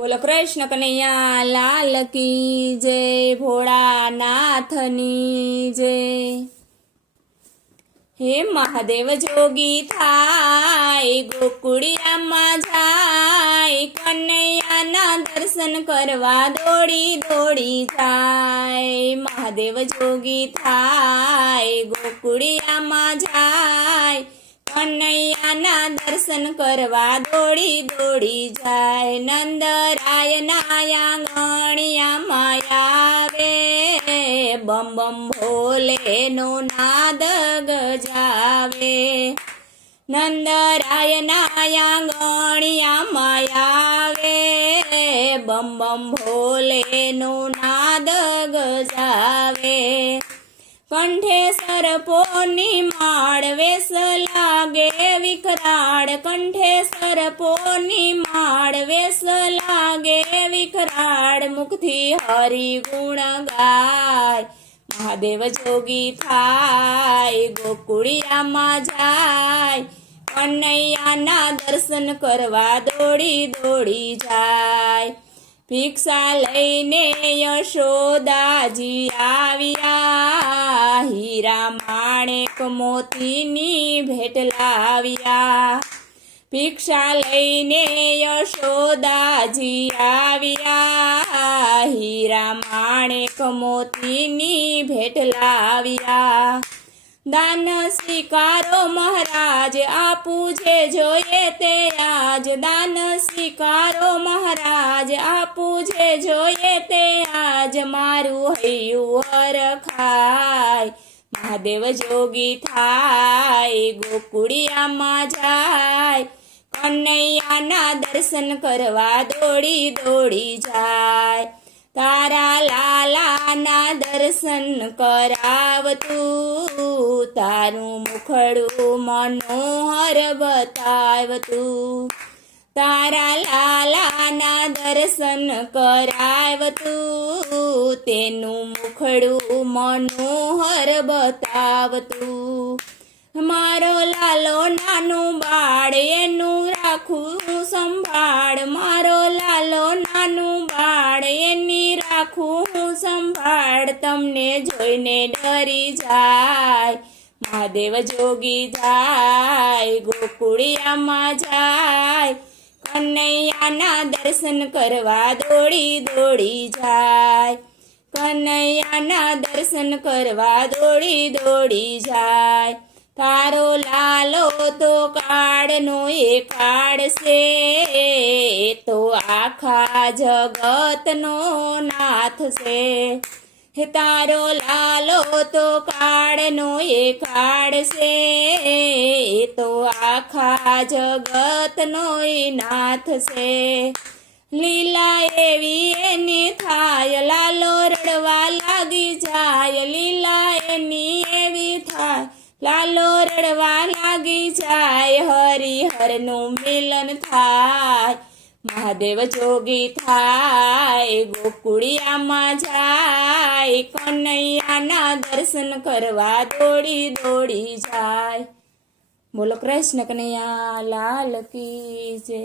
बोलो कृष्ण कन्हैया लाल की जय, भोळानाथनी जय। हे महादेव जोगी थाय, गोकुळियाમાં જાય, કનૈયાના દર્શન કરવા દોડી દોડી જાય। મહાદેવ જોગી થાય, ગોકુળિયામાં જાય, કનૈયાના દર્શન કરવા દોડી દોડી જાય। નંદરાયના આંગણિયામાં આવે, બમ બમ ભોલેનો નાદ ગજાવે। નંદરાયના આંગણિયામાં આવે, બમ બમ ભોલેનો નાદ ગજાવે। કંઠે સરપોની માળ, વેશ લાગે વિકરાળ, કંઠે સરપોની માળ, વેશ લાગે વિકરાળ, મુખથી હરિ ગુણ ગાય। મહાદેવ જોગી થાય, ગોકુળિયામાં જાય, કનૈયાના દર્શન કરવા દોડી દોડી જાય। ભિક્ષા લઈને યશોદાજી આવ્યા, હીરા માણેક મોતીની ભેટ લાવ્યા। ભિક્ષા લઈને યશોદાજી આવ્યા, હીરા માણેક મોતીની ભેટ લાવ્યા। દાન સ્વીકારો મહારાજ, આપું જે જોઈએ તે આજ, દાન સ્વીકારો મહારાજ, આપું જે જોઈએ તે આજ, મારું હૈયું હરખાય। મહાદેવ જોગી થાય, ગોકુળિયામાં જાય, કનૈયાના દર્શન કરવા દોડી દોડી જાય। તારા લાલાના દર્શન કરાવતું, તારું મુખડું મનોહર બતાવતું, તારા લાલાના દર્શન કરાવતું, તેનું મુખડું મનોહર બતાવતું। મારો લાલો નાનું બાળ, એનું રાખું સંભાળ, મારો લાલો નાનું બાળ, એની રાખું સંભાળ, તમને જોઈને ડરી જાય। મહાદેવ જોગી જાય, ગોકુળિયામાં જાય, કનૈયાના દર્શન કરવા દોડી દોડી જાય। કનૈયાના દર્શન કરવા દોડી દોડી જાય। તારો લાલો તો કાળનો એ કાળ છે, તો આખા જગતનો નાથ છે। હે તારો લાલો તો કાળનો એ કાળ છે, તો આખા જગતનો એ નાથ છે। લીલા એવી એની થાય, લાલો રડવા લાગી જાય, લીલા એની એવી થાય, લાલો રડવા લાગી જાય, હરિહરનું મિલન થાય। મહાદેવ જોગી થાય, ગોકુળિયામાં જાય, કનૈયાના દર્શન કરવા દોડી દોડી જાય। બોલો કૃષ્ણ કનૈયા લાલ કી જય।